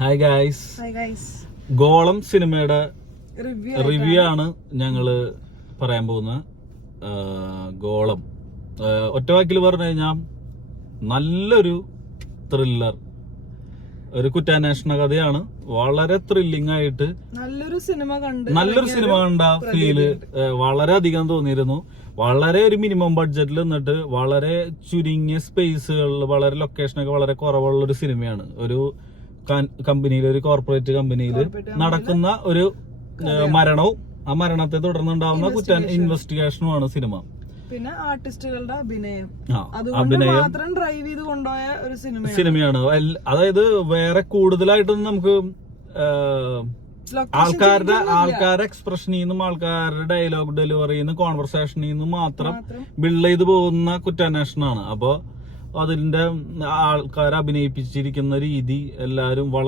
Hi guys. ഗോളം സിനിമയുടെ review ആണ് ഞങ്ങള് പറയാൻ പോകുന്നത്. ഗോളം ഒറ്റ വാക്കിൽ പറഞ്ഞു കഴിഞ്ഞാൽ നല്ലൊരു ത്രില്ലർ, ഒരു കുറ്റാന്വേഷണ കഥയാണ്. വളരെ ത്രില്ലിംഗ് ആയിട്ട് നല്ലൊരു സിനിമ കണ്ട ഫീല് വളരെ അധികം തോന്നിയിരുന്നു. വളരെ ഒരു മിനിമം ബഡ്ജറ്റിൽ നിന്നിട്ട് വളരെ ചുരുങ്ങിയ സ്പേസുകളിൽ വളരെ ലൊക്കേഷനൊക്കെ വളരെ കുറവുള്ള ഒരു സിനിമയാണ്. ഒരു കമ്പനിയിൽ, ഒരു കോർപ്പറേറ്റ് കമ്പനിയിൽ നടക്കുന്ന ഒരു മരണവും ആ മരണത്തെ തുടർന്നുണ്ടാവുന്ന ഇൻവെസ്റ്റിഗേഷനുമാണ് സിനിമ. പിന്നെ ആർട്ടിസ്റ്റുകളുടെ അഭിനയം മാത്രം ഡ്രൈവ് ചെയ്ത് കൊണ്ടുപോയ ഒരു സിനിമയാണ്. അതായത് വേറെ കൂടുതലായിട്ടൊന്നും നമുക്ക് ആൾക്കാരുടെ എക്സ്പ്രഷനിൽ നിന്നും ആൾക്കാരുടെ ഡയലോഗ് ഡെലിവറിയിൽ നിന്നും കോൺവെർസേഷനിൽ നിന്നും മാത്രം ബിൽഡ് ചെയ്ത് പോകുന്ന കുറ്റാന്വേഷണമാണ്. അപ്പൊ അതിന്റെ ആൾക്കാരെ അഭിനയിപ്പിച്ചിരിക്കുന്ന രീതി എല്ലാരും വളരെ